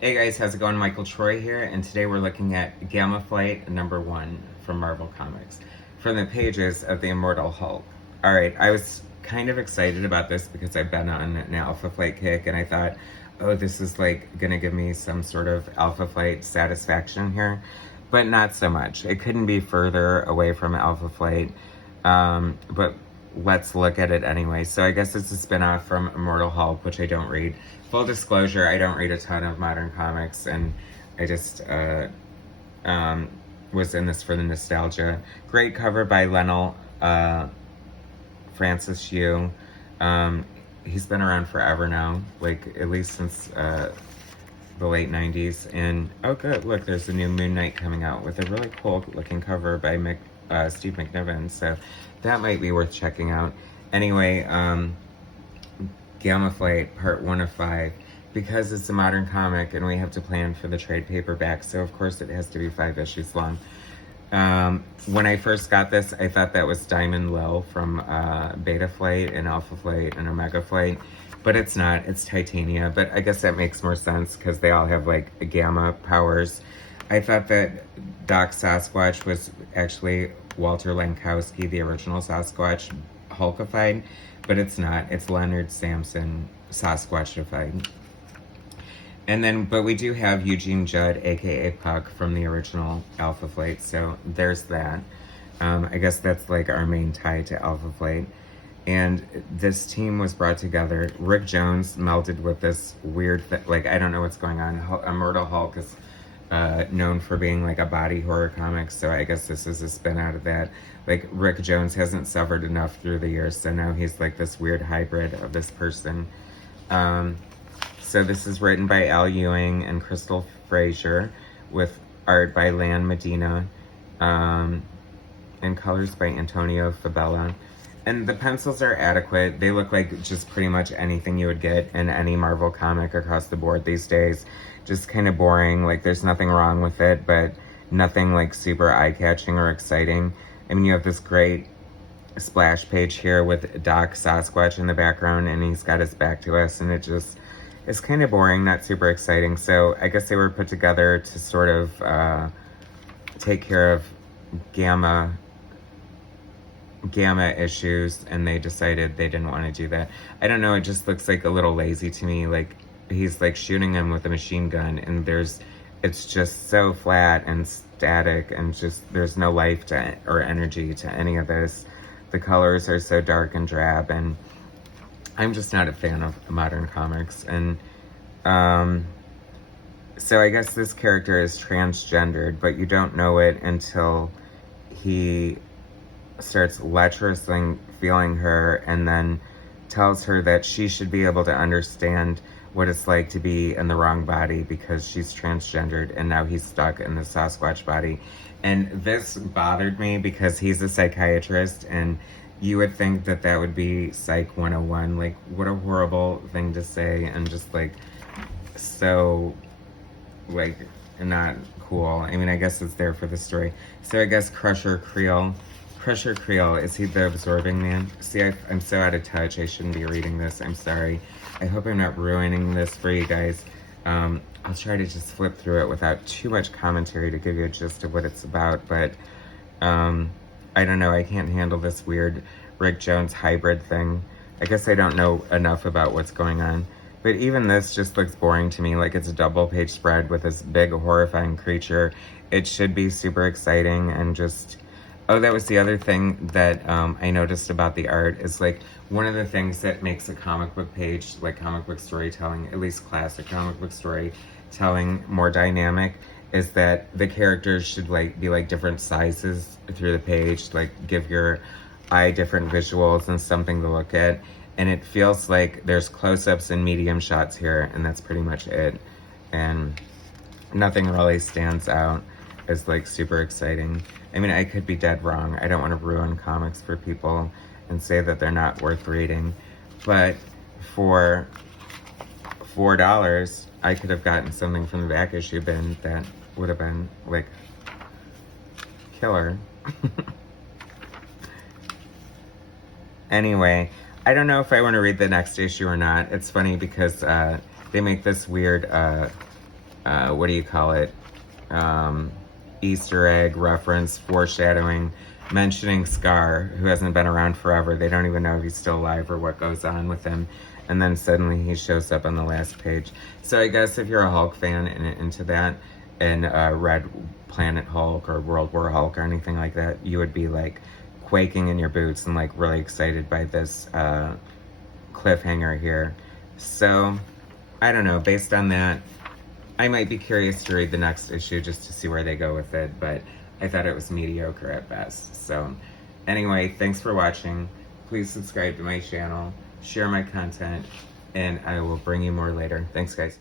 Hey guys, how's it going? Michael Troy here, and today we're looking at Gamma Flight #1 from Marvel Comics, from the pages of the Immortal Hulk. Alright, I was kind of excited about this because I've been on an Alpha Flight kick, and I thought, oh, this is like gonna give me some sort of Alpha Flight satisfaction here, but not so much. It couldn't be further away from Alpha Flight, but let's look at it anyway. So I guess it's a spin-off from Immortal Hulk, which I don't read. Full disclosure, I don't read a ton of modern comics, and I just was in this for the nostalgia. Great cover by Lionel Francis Yu. He's been around forever now, like at least since the late 90s. And oh good, look, there's a new Moon Knight coming out with a really cool looking cover by Steve McNiven, so that might be worth checking out. Anyway, Gamma Flight, part 1 of 5, because it's a modern comic and we have to plan for the trade paperback, so of course it has to be 5 issues long. When I first got this, I thought that was Diamond Lil from Beta Flight and Alpha Flight and Omega Flight, but it's not. It's Titania, but I guess that makes more sense because they all have like gamma powers. I thought that Doc Sasquatch was actually Walter Lankowski, the original Sasquatch, Hulkified, but it's not. It's Leonard Samson Sasquatchified. And then, but we do have Eugene Judd, aka Puck, from the original Alpha Flight, so there's that. I guess that's like our main tie to Alpha Flight. And this team was brought together. Rick Jones melded with this weird, like, I don't know what's going on. Immortal Hulk is known for being like a body horror comic, so I guess this is a spin out of that. Like, Rick Jones hasn't suffered enough through the years, so now he's like this weird hybrid of this person. So this is written by Al Ewing and Crystal Frazier, with art by Lan Medina, and colors by Antonio Fabella. And the pencils are adequate. They look like just pretty much anything you would get in any Marvel comic across the board these days. Just kind of boring. Like, there's nothing wrong with it, but nothing like super eye-catching or exciting. I mean, you have this great splash page here with Doc Sasquatch in the background, and he's got his back to us, and it's kind of boring, not super exciting. So I guess they were put together to sort of take care of gamma issues, and they decided they didn't want to do that. I don't know, it just looks like a little lazy to me. Like, he's like shooting him with a machine gun, and it's just so flat and static, and just there's no life to or energy to any of this. The colors are so dark and drab, and I'm just not a fan of modern comics. And so I guess this character is transgendered, but you don't know it until he starts lecherously feeling her, and then tells her that she should be able to understand what it's like to be in the wrong body because she's transgendered, and now he's stuck in the Sasquatch body. And this bothered me because he's a psychiatrist, and you would think that that would be Psych 101. Like, what a horrible thing to say, and just like so like not cool. I mean, I guess it's there for the story. So I guess Crusher Creel, is he the absorbing man? See, I'm so out of touch. I shouldn't be reading this. I'm sorry. I hope I'm not ruining this for you guys. I'll try to just flip through it without too much commentary to give you a gist of what it's about, but I don't know. I can't handle this weird Rick Jones hybrid thing. I guess I don't know enough about what's going on. But even this just looks boring to me. Like, it's a double page spread with this big horrifying creature. It should be super exciting and just... Oh, that was the other thing that I noticed about the art, is like one of the things that makes a comic book page, like comic book storytelling, at least classic comic book storytelling, more dynamic, is that the characters should like be like different sizes through the page, like give your eye different visuals and something to look at. And it feels like there's close-ups and medium shots here, and that's pretty much it. And nothing really stands out as like super exciting. I mean, I could be dead wrong. I don't want to ruin comics for people and say that they're not worth reading. But for $4, I could have gotten something from the back issue bin that would have been like killer. Anyway, I don't know if I want to read the next issue or not. It's funny because they make this weird what do you call it? Easter egg reference, foreshadowing, mentioning Scar, who hasn't been around forever. They don't even know if he's still alive or what goes on with him. And then suddenly he shows up on the last page. So I guess if you're a Hulk fan and into that, and read Planet Hulk or World War Hulk or anything like that, you would be like quaking in your boots and like really excited by this cliffhanger here. So I don't know, based on that, I might be curious to read the next issue just to see where they go with it, but I thought it was mediocre at best. So anyway, thanks for watching. Please subscribe to my channel, share my content, and I will bring you more later. Thanks, guys.